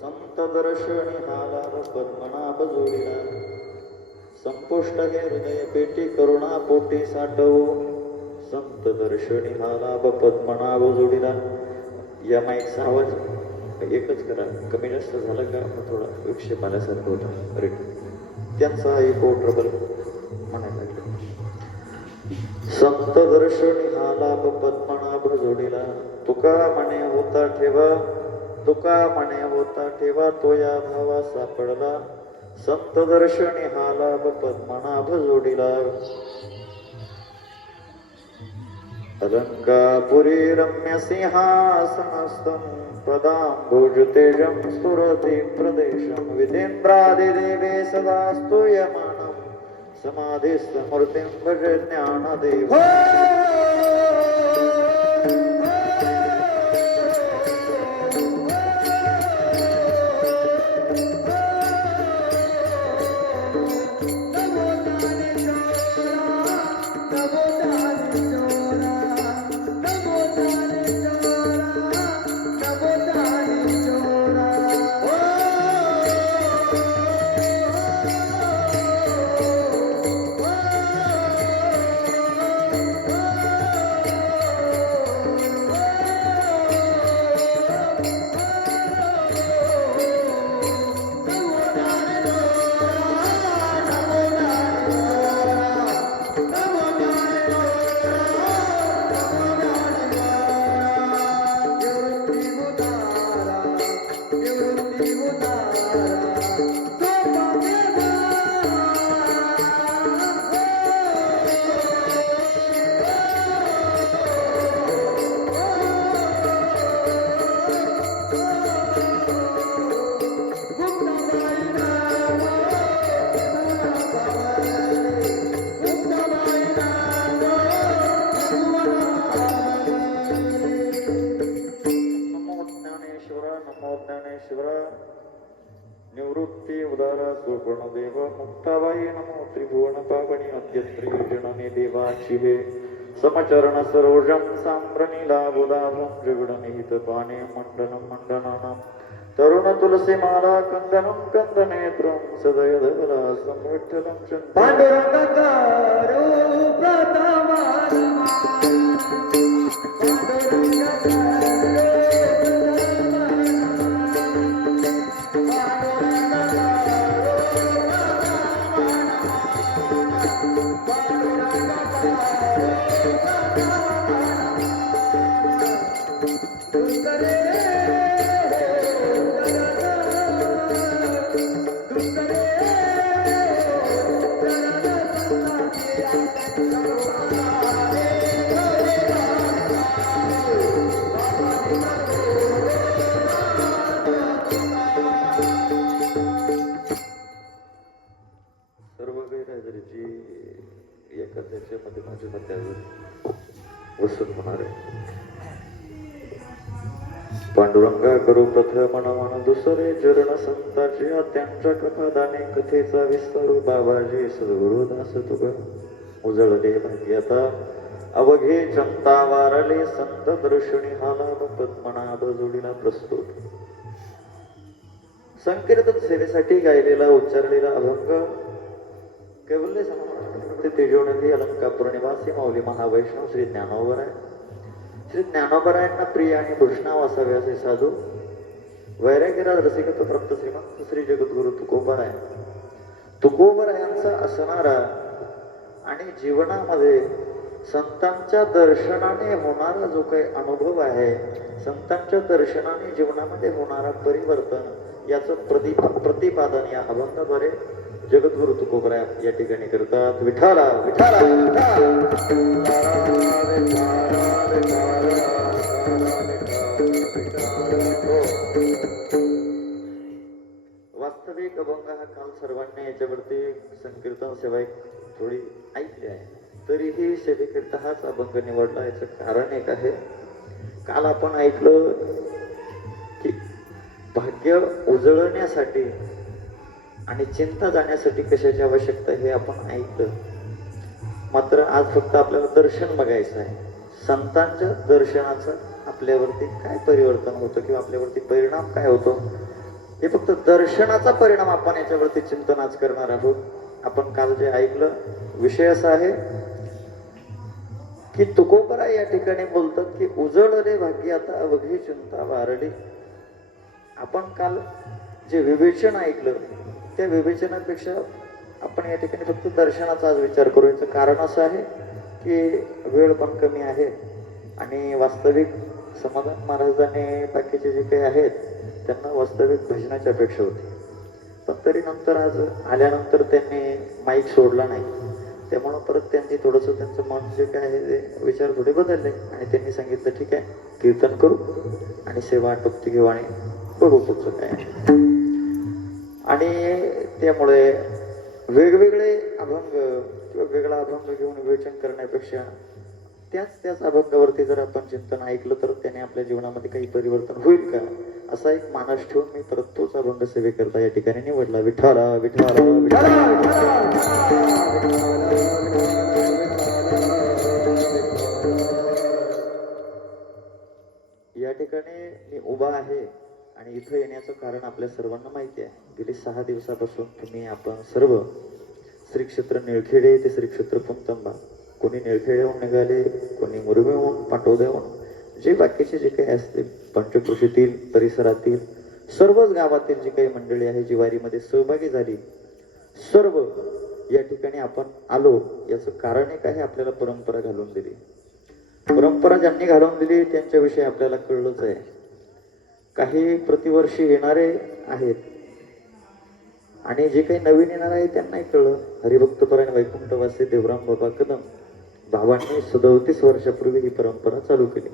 संत दर्शनी हालार पद्मनाभ जोडिला. संपुष्ट हे हृदय पेटी करुणा पोटी साठवू. संत दर्शनी हा लाभ पद्मनाभ जोडिला. या माईकचा आवाज एकच करा. कमी जास्त झालं का मग थोडा विक्षेप आल्यासारखं होतं. रेट त्यांचा एक हो ट्रबल म्हणायला लागला. संत दर्शनी हा लाभ पद्मनाभ जोडीला. तुका म्हणे होता ठेवा. तुका म्हणे होता ठेवा तो या भावा सापडला. संत दर्शनी हा लाभ पद्मनाभ जोडीला. अलंकापुरी रम्य सिंहासनस्तम पदाम्बुज तेजं स्फुरति प्रदेशं वितेन्द्रादिदेवे सदा स्तूयमानं समाधिस्मृतिं भज ज्ञानदेव। हो! सर्वजं सरोजम सांप्रनीला बुधाभं जगडनिहित पाने मंडनं मंडनानं तरुण तुलसी माला कंदनं कंदनेत्रं सदय धरा संविठ्ठलं चंद पांडुरंगारू प्रथमा करू प्रथम मन दुसरे चरण संताची. त्यांच्या कथादाने कथेचा विस्तारू बाबाजी सद्गुरुदास तुग. उजळले भाग्यता अवघे जनता वारले संत दर्शनी हाला पद्मना बजुडीला प्रस्तुत. संकीर्तन सेवेसाठी गायलेला उच्चारलेला अभंग. कैवल्य समाज तेजोनदी अलंकापूर निवासी माऊली महावैष्णव श्री ज्ञानोबर आहे श्री ज्ञानोबरायांना प्रिय आणि भूषणाव असावे असे साधू. वैराग्यराज रसिकत्व प्राप्त श्रीमंत श्री जगद्गुरु तुकोबराय. तुकोबरायांचा असणारा आणि जीवनामध्ये संतांच्या दर्शनाने होणारा जो काही अनुभव आहे संतांच्या दर्शनाने जीवनामध्ये होणारा परिवर्तन याचं प्रति प्रतिपादन या अभंगाद्वारे जगद्गुरु तुकोबराय या ठिकाणी करतात. विठाला विठाला अभंग हा काल सर्वांनी याच्यावरती संकीर्तन सेवा एक थोडी ऐकली आहे. तरीही सेवेकरिता हाच अभंग निवडला याचं कारण एक आहे. काल आपण ऐकलं की भाग्य उजळण्यासाठी आणि चिंता जाण्यासाठी कशाची आवश्यकता हे आपण ऐकलं. मात्र आज फक्त आपल्याला दर्शन बघायचं आहे. संतांच्या दर्शनाचं आपल्यावरती काय परिवर्तन होतं किंवा आपल्यावरती परिणाम काय होतो? हे फक्त दर्शनाचा परिणाम आपण याच्यावरती चिंतन आज करणार आहोत. आपण काल जे ऐकलं विषय असा आहे की तुकोबरा या ठिकाणी बोलतात की उजळले भाग्य आता अवघी चिंता वारली. आपण काल जे विवेचन ऐकलं त्या विवेचनापेक्षा आपण या ठिकाणी फक्त दर्शनाचा आज विचार करू. याचं कारण असं आहे की वेळ पण कमी आहे आणि वास्तविक समाधान महाराजांनी बाकीचे जे काही आहेत त्यांना वास्तविक भजनाची अपेक्षा होती. पण तरी नंतर आज आल्यानंतर त्यांनी माईक सोडला नाही. त्यामुळं परत त्यांनी थोडंसं त्यांचं मन जे काय आहे ते विचार थोडे बदलले आणि त्यांनी सांगितलं ठीक आहे कीर्तन करू आणि सेवा आटोपती घेऊ आणि बघू पुढचं काय आणि त्यामुळे वेगवेगळे अभंग किंवा वेगळा अभंग घेऊन विवेचन करण्यापेक्षा त्याच त्याच अभंगावरती जर आपण चिंतन ऐकलं तर त्याने आपल्या जीवनामध्ये काही परिवर्तन होईल का? असा एक मानस ठेवून मी परत तोच अभंग सेवेकरता या ठिकाणी निवडला. विठाला विठाला या ठिकाणी मी उभा आहे आणि इथं येण्याचं कारण आपल्या सर्वांना माहिती आहे. गेली सहा दिवसापासून तुम्ही आपण सर्व श्री क्षेत्र निळखेडे ते श्री क्षेत्र पुंतंबा. कोणी निळखेडेहून निघाले कोणी मुरबेहून पाटोद्याहून जे बाकीचे जे काही असतील पंचकृषीतील परिसरातील सर्वच गावातील जी काही मंडळी आहे जिवारीमध्ये सहभागी झाली सर्व या ठिकाणी आपण आलो याचं कारण एक आहे आपल्याला परंपरा घालून दिली. परंपरा ज्यांनी घालून दिली त्यांच्याविषयी आपल्याला कळलंच आहे. काही प्रतिवर्षी येणारे आहेत. आणि जे काही नवीन येणार आहे त्यांनाही कळलं. हरिभक्तपरायण वैकुंठवासी देवराम बाबा कदम बाबांनी सदोतीस वर्षापूर्वी ही परंपरा चालू केली.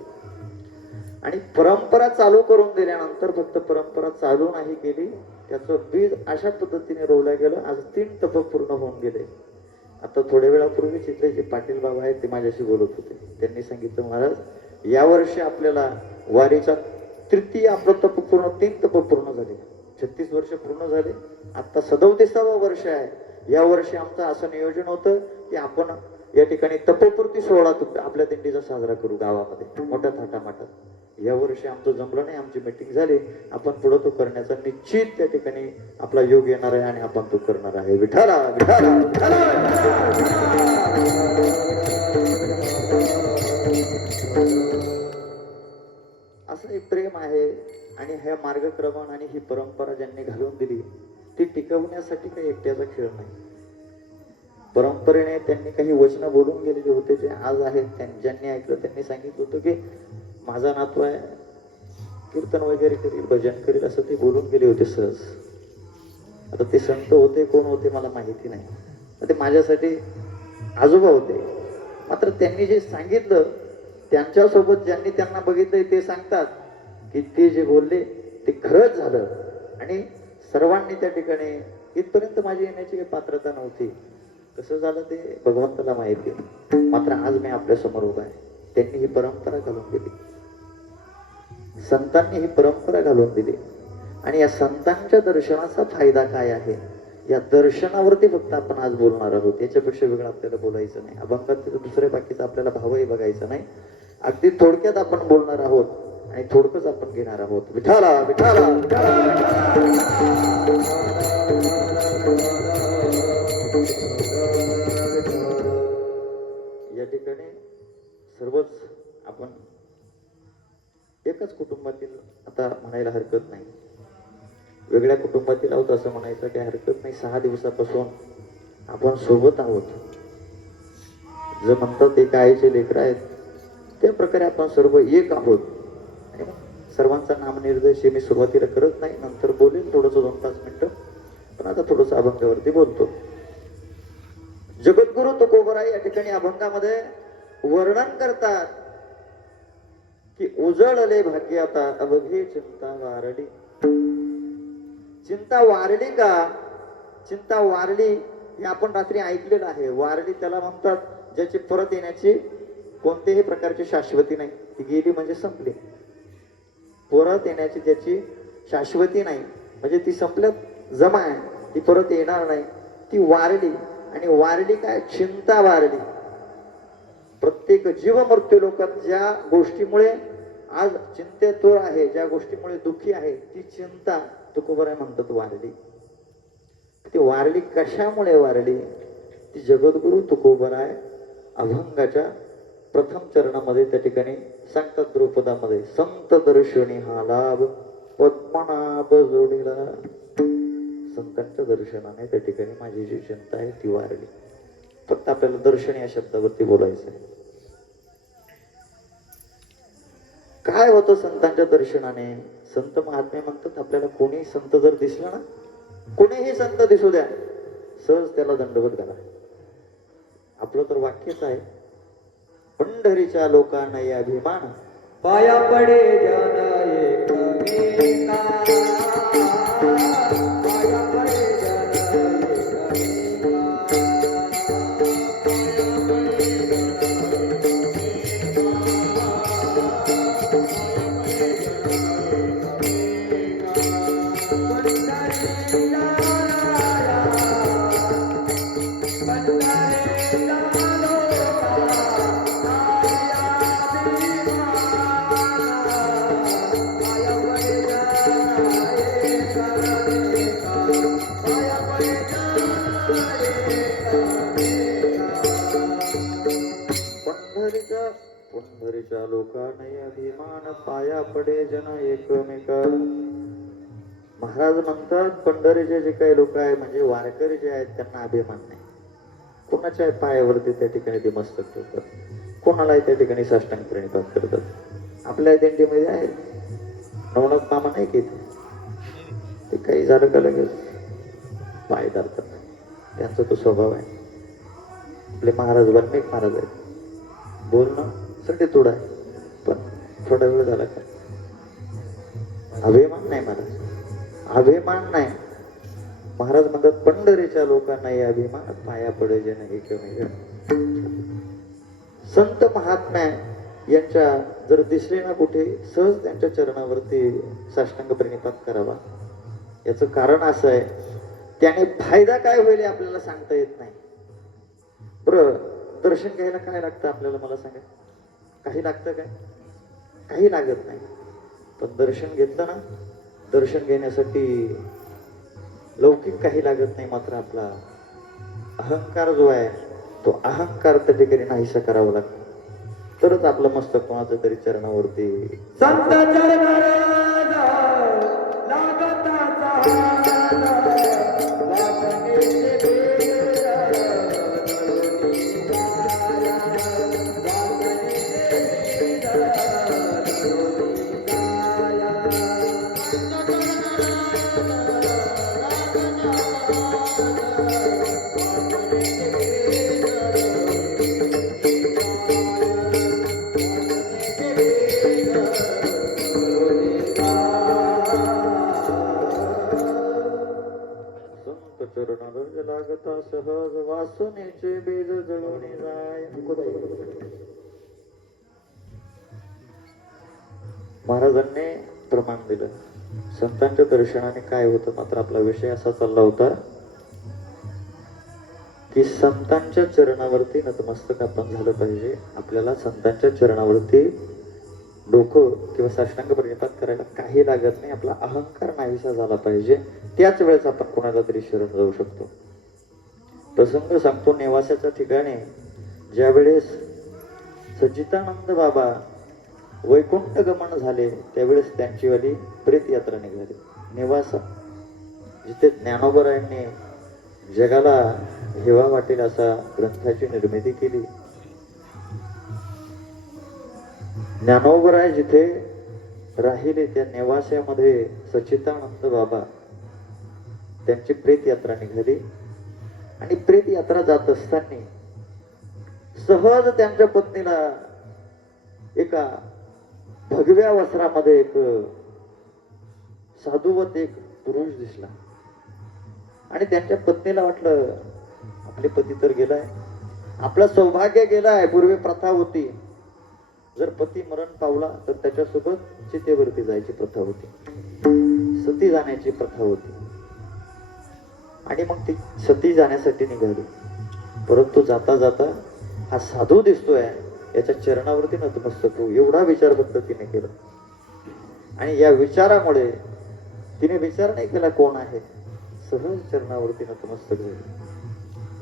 आणि परंपरा चालू करून दिल्यानंतर फक्त परंपरा चालू नाही केली त्याचं बीज अशा पद्धतीने रोवलं गेलं आज तीन टप पूर्ण होऊन गेले. आता थोड्या वेळापूर्वी इथले जे पाटील बाबा आहेत ते माझ्याशी बोलत होते. त्यांनी सांगितलं महाराज यावर्षी आपल्याला वारीचा तृतीय आपलं तप पूर्ण तीन तप पूर्ण झाले. छत्तीस वर्ष पूर्ण झाले. आता सदोतीसावं वर्ष आहे. या वर्षी आमचं असं नियोजन होतं की आपण या ठिकाणी तपपूर्ती सोहळा आपल्या दिंडीचा साजरा करू गावामध्ये मोठ्या थाटामाटात. या वर्षी आमचं जमलं नाही आमची मीटिंग झाली. आपण पुढं तो करण्याचा निश्चित त्या ठिकाणी आपला योग येणार आहे आणि आपण तो करणार आहे. विठाला विठाला असं एक प्रेम आहे आणि ह्या मार्गक्रमण आणि ही परंपरा ज्यांनी घालून दिली ती टिकवण्यासाठी काही एकट्याचा खेळ नाही. परंपरेने त्यांनी काही वचनं बोलून गेलेले होते जे आज आहेत त्यांनी ज्यांनी ऐकलं त्यांनी सांगितलं होतं की माझा नातू आहे. कीर्तन वगैरे करील भजन करील असं ते बोलून गेले होते सहज. आता ते संत होते कोण होते मला माहिती नाही. तर ते माझ्यासाठी आजोबा होते. मात्र त्यांनी जे सांगितलं त्यांच्यासोबत ज्यांनी त्यांना बघितलंय ते सांगतात की ते जे बोलले ते खरंच झालं. आणि सर्वांनी त्या ठिकाणी इथपर्यंत माझी येण्याची काही पात्रता नव्हती. कसं झालं ते भगवंताला माहिती. मात्र आज मी आपल्यासमोर उभा आहे. त्यांनी ही परंपरा घालून दिली. संतांनी ही परंपरा घालून दिली. आणि या संतांच्या दर्शनाचा फायदा काय आहे? या दर्शनावरती फक्त आपण आज बोलणार आहोत. याच्यापेक्षा वेगळं आपल्याला बोलायचं नाही. अभंगात दुसऱ्या बाकीचा आपल्याला भावही बघायचा नाही. अगदी थोडक्यात आपण बोलणार आहोत आणि थोडकंच आपण घेणार आहोत. विठाला विठाला या ठिकाणी सर्वच आपण एकच कुटुंबातील आता म्हणायला हरकत नाही. वेगळ्या कुटुंबातील आहोत असं म्हणायचं काही हरकत नाही. सहा दिवसापासून आपण सोबत आहोत. जे म्हणतात एका आईचे लेकरं आहेत त्या प्रकारे आपण सर्व एक आहोत. आणि सर्वांचा नामनिर्देश हे मी सुरुवातीला करत नाही नंतर बोलेन थोडंसं दोन पाच मिनटं. पण आता थोडस अभंगावरती बोलतो. जगद्गुरु तुकोबराय या ठिकाणी अभंगामध्ये वर्णन करतात. की उजळले भाग्य आता अवघे चिंता वारली. चिंता वारली का? चिंता वारली हे आपण रात्री ऐकलेलं आहे. वारली त्याला म्हणतात ज्याची परत येण्याची कोणत्याही प्रकारची शाश्वती नाही. ती गेली म्हणजे संपली. परत येण्याची ज्याची शाश्वती नाही म्हणजे ती संपल्यात जमा आहे. ती परत येणार नाही. ती वारली. आणि वारली काय? चिंता वारली. प्रत्येक जीव मृत्यू लोकात ज्या गोष्टीमुळे आज चिंतेतोर आहे ज्या गोष्टीमुळे दुःखी आहे ती चिंता तुकोबराय म्हणतात वारली. ती वारली कशामुळे वारली? ती जगद्गुरु तुकोबराय अभंगाच्या प्रथम चरणामध्ये त्या ठिकाणी सांगतात द्रुपदामध्ये संत दर्शनी हा लाभ पद्मनाभ जोडीला संतांच्या दर्शनाने त्या ठिकाणी माझी जी चिंता आहे ती वारली. फक्त आपल्याला दर्शन या शब्दावरती बोलायचं आहे काय होतं संतांच्या दर्शनाने? संत महात्मे म्हणतात आपल्याला कोणी संत जर दिसला ना कोणीही संत दिसू द्या सहज त्याला दंडवत घाला. आपलं तर वाक्यच आहे पंढरीच्या लोकांना अभिमान. पाया पडे पंढरीच्या पंढरीच्या लोकांना अभिमान पाया पडे जन एकमेका. महाराज म्हणतात पंढरीचे जे काही लोक आहे म्हणजे वारकरी जे आहेत त्यांना अभिमान नाही. कोणाच्या पायावरती त्या ठिकाणी ते मस्तक ठेवतात. कोणालाही त्या ठिकाणी साष्टांग प्रणिपात करतात. आपल्या आयडेंटिटीमध्ये आहे. नवनाथ मामा नाही की इथे. ते काही झालं का लगेच? पाय धरतात. त्यांचा तो स्वभाव आहे. आपले महाराज वाल्मिक महाराज आहेत. बोलणं साठी तोड आहे. पण थोडा वेळ झाला का? अभिमान नाही महाराज. अभिमान नाही. महाराज म्हणतात पंढरीच्या लोकांना या अभिमान पाया पडे जे नाही किंवा संत महात्म्या यांच्या जर दिसले ना कुठे सहज त्यांच्या चरणावरती साष्टांग प्रणिपात करावा. याचं कारण असं आहे. त्याने फायदा काय होईल आपल्याला सांगता येत नाही. बरं दर्शन घ्यायला काय लागतं आपल्याला मला सांगा? काही लागतं काय? काही लागत नाही. पण दर्शन घेतलं ना दर्शन घेण्यासाठी लौकिक काही लागत नाही मात्र आपला अहंकार जो आहे तो अहंकार त्या ठिकाणी नाहीसा करावा लागतो. तरच आपलं मस्तक कोणाचं तरी चरणावरती संत चरणाराज महाराजांनी प्रमाण दिलं. संतांच्या दर्शनाने काय होतं मात्र आपला विषय असा चालला होता की संतांच्या चरणावरती नतमस्तक आपण झालं पाहिजे. आपल्याला संतांच्या चरणावरती डोकं किंवा साष्टांग परिपात करायला काही लागत नाही. आपला अहंकार नाहीसा झाला पाहिजे. त्याच वेळेस आपण कोणाला तरी शरण जाऊ शकतो. प्रसंग सांगतो नेवासाच्या ठिकाणी. ज्यावेळेस सज्जितानंद बाबा वैकुंठ गमन झाले त्यावेळेस त्यांचीवाली प्रेतयात्रा यात्रा निघाली. निवासा जिथे ज्ञानोबरायांनी जगाला हेवा वाटेल असा ग्रंथाची निर्मिती केली. ज्ञानोबराय जिथे राहिले त्या निवासामध्ये सचितानंद बाबा त्यांची प्रेतयात्रा निघाली. आणि प्रेतयात्रा जात असताना सहज त्यांच्या पत्नीला एका भगव्या वस्त्रामध्ये एक साधुवत एक पुरुष दिसला. आणि त्यांच्या पत्नीला वाटलं आपले पती तर गेलाय. आपलं सौभाग्य गेलाय पूर्वी प्रथा होती. जर पती मरण पावला तर त्याच्यासोबत चितेवरती जायची प्रथा होती. सती जाण्याची प्रथा होती. आणि मग ती सती जाण्यासाठी निघाली. परंतु जाता जाता हा साधू दिसतोय. याच्या चरणावरती नतमस्तक होऊ एवढा विचार फक्त तिने केला. आणि या विचारामुळे तिने विचार नाही केला कोण आहे. सहज चरणावरती नतमस्तक झाली.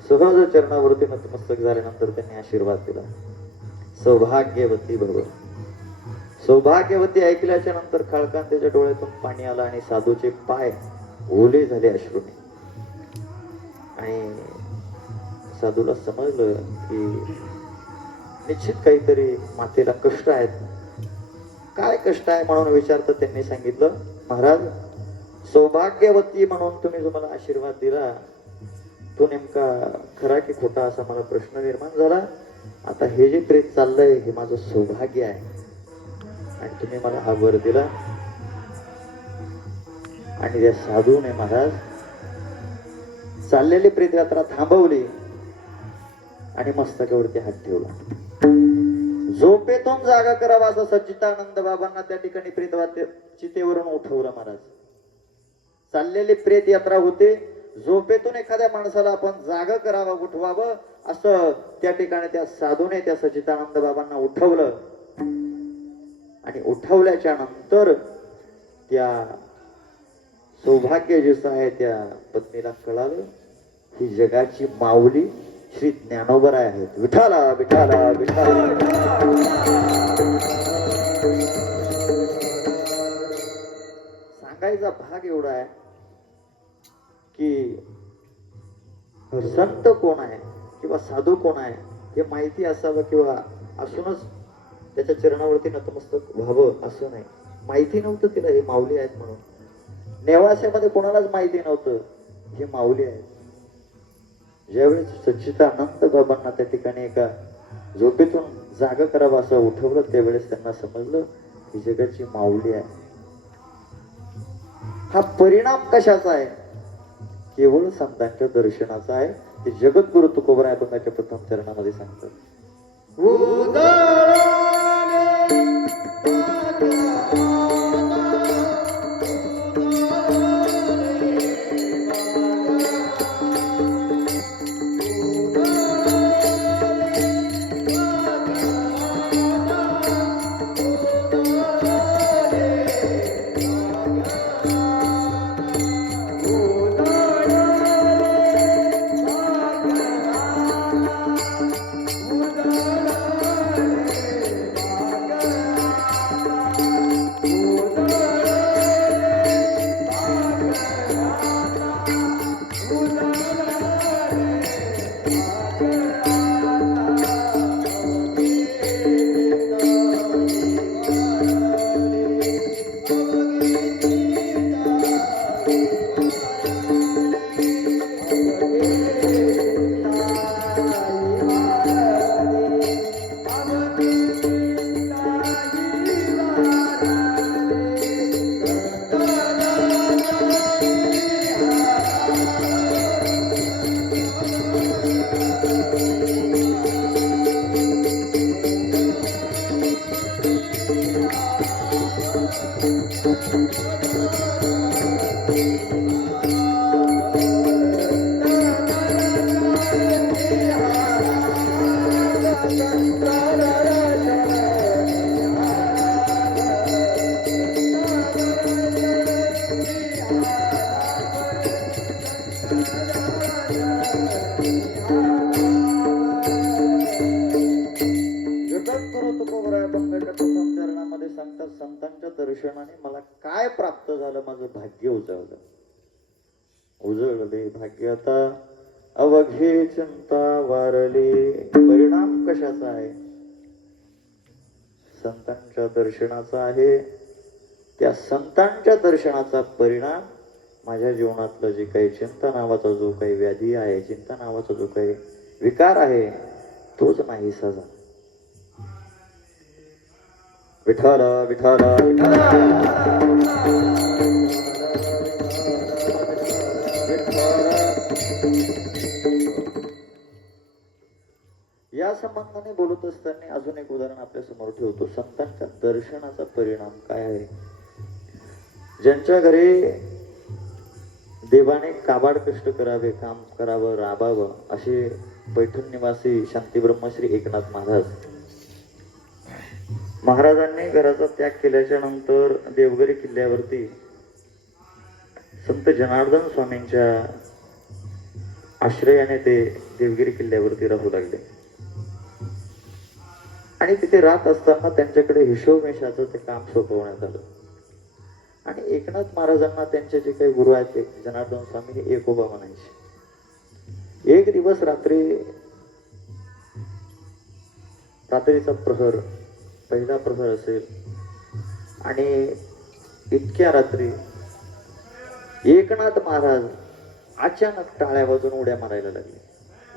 सहज चरणावरती नतमस्तक झाल्यानंतर त्यांनी आशीर्वाद दिला. सौभाग्यवती भव. सौभाग्यवती ऐकल्याच्या नंतर खळकान त्याच्या डोळ्यातून पाणी आलं आणि साधूचे पाय ओले झाले अश्रूने. आणि साधूला समजलं की निश्चित काहीतरी मातेला कष्ट आहेत. काय कष्ट आहे म्हणून विचारतं त्यांनी सांगितलं महाराज सौभाग्यवती म्हणून तुम्ही जो मला आशीर्वाद दिला तो नेमका खरा की खोटा असा मला प्रश्न निर्माण झाला. आता हे जे प्रेत चाललंय हे माझं सौभाग्य आहे. आणि तुम्ही मला हा वर दिला. आणि त्या साधूने महाराज चाललेली प्रेत यात्रा थांबवली आणि मस्तकावरती हात ठेवला. झोपेतून जागा करावा असं सच्चिदानंद बाबांना त्या ठिकाणी प्रेत चितेवरून उठवलं महाराज. चाललेली प्रेत यात्रा होते. झोपेतून एखाद्या माणसाला आपण जाग करावं उठवावं असं त्या ठिकाणी त्या साधूने त्या सचितानंद बाबांना उठवलं. आणि उठवल्याच्या नंतर त्या सौभाग्य जिचं आहे त्या पत्नीला कळालं ही जगाची माऊली श्री ज्ञानोबराय आहेत. विठाला विठाला विठाला सांगायचा भाग एवढा आहे की संत कोण आहे किंवा साधू कोण आहे हे माहिती असावं किंवा असूनच त्याच्या चरणावरती नतमस्तक व्हावं असं नाही. माहिती नव्हतं तिला हे माऊली आहेत म्हणून. नेवाश्यामध्ये कोणालाच माहिती नव्हतं हे माऊली आहेत. ज्यावेळेस सच्चिदानंद बाबांना त्या ठिकाणी एका झोपेतून जागा करावा असं उठवलं त्यावेळेस त्यांना समजलं ही जगाची माऊली आहे. हा परिणाम कशाचा आहे? केवळ संतांच्या दर्शनाचा आहे. ते जगद्गुरु तुकोबराय अभंगाच्या प्रथम चरणामध्ये सांगतात. प्रथम चरणामध्ये सांगतात संतांच्या दर्शनाने मला काय प्राप्त झालं? माझं भाग्य उजळलं. उजळले भाग्य. आता अवघे चिंता वारले. परिणाम कशाचा आहे? संतांच्या दर्शनाचा आहे. त्या संतांच्या दर्शनाचा परिणाम माझ्या जीवनातलं जे काही चिंता नावाचा जो काही व्याधी आहे चिंता नावाचा जो काही विकार आहे तोच नाहीसा झाला. विठाला विठाला या संबंधाने बोलत असताना अजून एक उदाहरण आपल्यासमोर ठेवतो. संतांच्या दर्शनाचा परिणाम काय आहे? ज्यांच्या घरी देवाने काबाड कष्ट करावे काम करावं राबावं असे पैठण निवासी शांती ब्रह्मश्री एकनाथ महाराज महाराजांनी घराचा त्याग केल्याच्यानंतर देवगिरी किल्ल्यावरती संत जनार्दन स्वामींच्या आश्रयाने ते देवगिरी किल्ल्यावरती राहू लागले. आणि तिथे राहत असताना त्यांच्याकडे हिशोबमेशाचं ते काम सोपवण्यात आलं. आणि एकनाथ महाराजांना त्यांचे जे काही गुरु आहेत ते जनार्दन स्वामी हे एकोबा म्हणायचे. एक दिवस रात्री रात्रीचा प्रहर पहिला प्रहर असेल. आणि इतक्या रात्री एकनाथ महाराज अचानक टाळ्या वाजून उड्या मारायला लागले.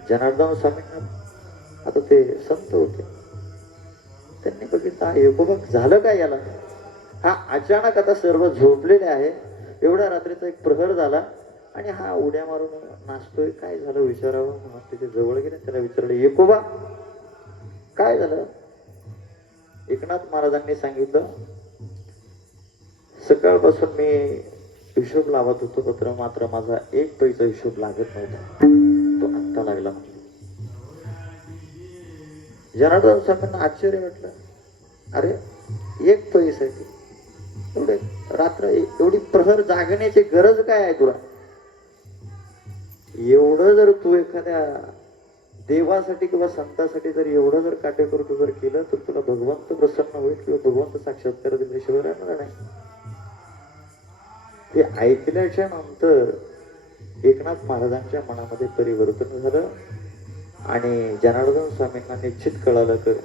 जनार्दन स्वामींना आता ते संत होते. त्यांनी बघितलं "हा एकोबा झालं काय याला? हा अचानक आता सर्व झोपलेले आहे. एवढ्या रात्रीचा एक प्रहर झाला आणि हा उड्या मारून नाचतोय. काय झालं विचारावं? म्हणून तिथे जवळ गेले त्याला विचारलं एकोबा काय झालं? एकनाथ महाराजांनी सांगितलं सकाळपासून मी हिशोब लावत होतो पत्र मात्र माझा एक पैसा हिशोब लागत नव्हता. तो आत्ता लागला म्हणजे. जनार्दन स्वामींना आश्चर्य वाटलं. अरे एक पैसा एवढे रात्र एवढी प्रहर जागण्याची गरज काय आहे तुला? एवढं जर तू एखाद्या देवासाठी किंवा संतासाठी जर एवढं जर काटेकोर तू जर केलं तर तुला भगवंत प्रसन्न होईल किंवा भगवंत साक्षात्कार दिल्याशिवाय राहणार नाही. ते ऐकल्याच्या नंतर एकनाथ महाराजांच्या मनामध्ये परिवर्तन झालं आणि जनार्दन स्वामींना निश्चित कळालं तर